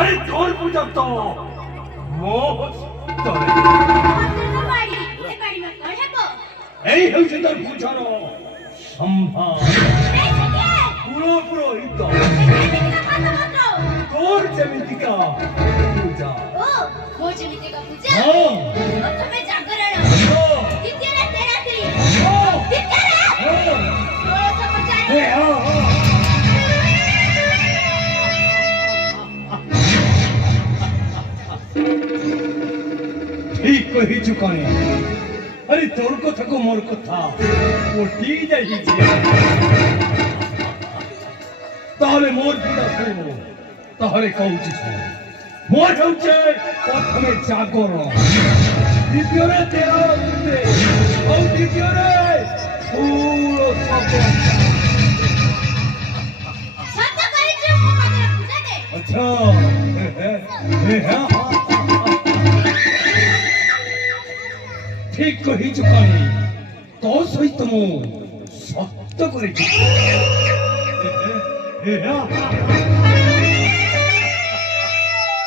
আরে তোর পূজা তো এই হচ্ছে তোর পূজার সম্ভার পুরো পুরোহিত তোর যেমিতিকা পূজা ঠিক কহিছু কানে আরে তোর কথা কো মোর কথা ওটি যাইছি তাহলে মোর পূজা শুনো তাহলে কৌছি মোর হচ্ছে প্রথমে জাগরণ দ্বিতীয়রে তেরা দিতে ও তৃতীয়রে পুরো আচ্ছা ঠিক কহিছু কানে তো সহিত মু সত্য করেছি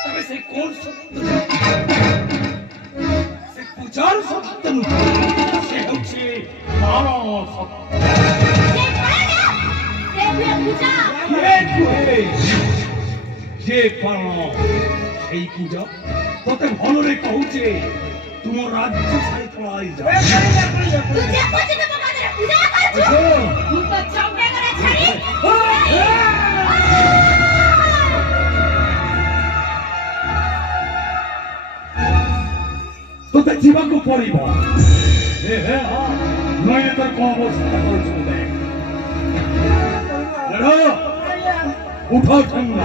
তবে সে কোন সত্য সে পূজার সত্য সে হচ্ছে মানব সত্য যে পালন সেই পূজা তোকে ভালোরে কହୁছে তোমার রাজ্য ছাড়ি পড়াই যায় তোতে ଯିବାକୁ ପଡିବ ନହେଲେ ତୋର କଣ ଅବସ୍ଥା କରୁଛୁ ଦେଖ ଉଠ ଠଙ୍ଗ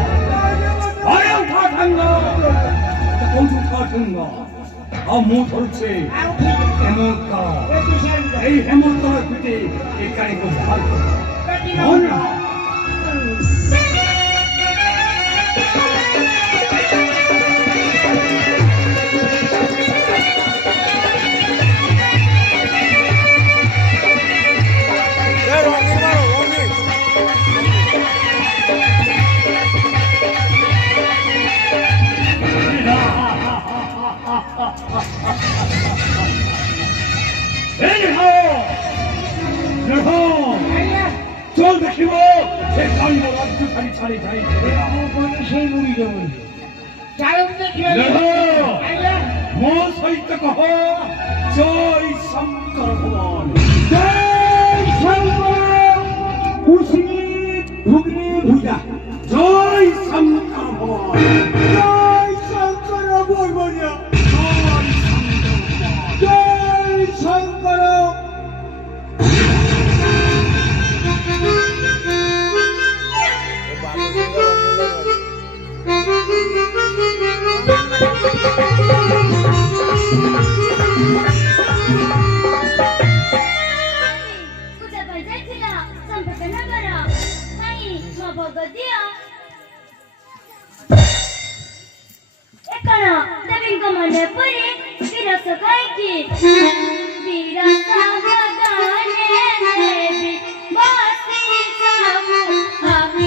ଆରେ ଉଠ ଠଙ୍ଗ କହୁଛୁ ଉଠ ଠଙ୍ଗ ଆଉ ମୁଁ ଧରୁଛି ହେମନ୍ତ ଏଇ ହେମନ୍ତ ପିଟି ଏ କାଳିକୁ ବାହାର କର চল দেখিব সে কালিব রাজ্য ছাড়ি ছাড়ি যাই সেই মুড়ি দেবো ମୋ ସହିତ କହ ଜୟ ଶଙ୍କର ଭଗବାନ ଜୟ ଶଙ୍କର କୁଶିନୀ ଭୁଗ୍ନି ଭୁଜା ଜୟ ଶଙ୍କର ଭଗବାନ ଜୟ ଶଙ୍କର ବୈବର୍ଣ୍ୟ ଜୟ Shankar Mane puri, virasa kai ki, virasa hada.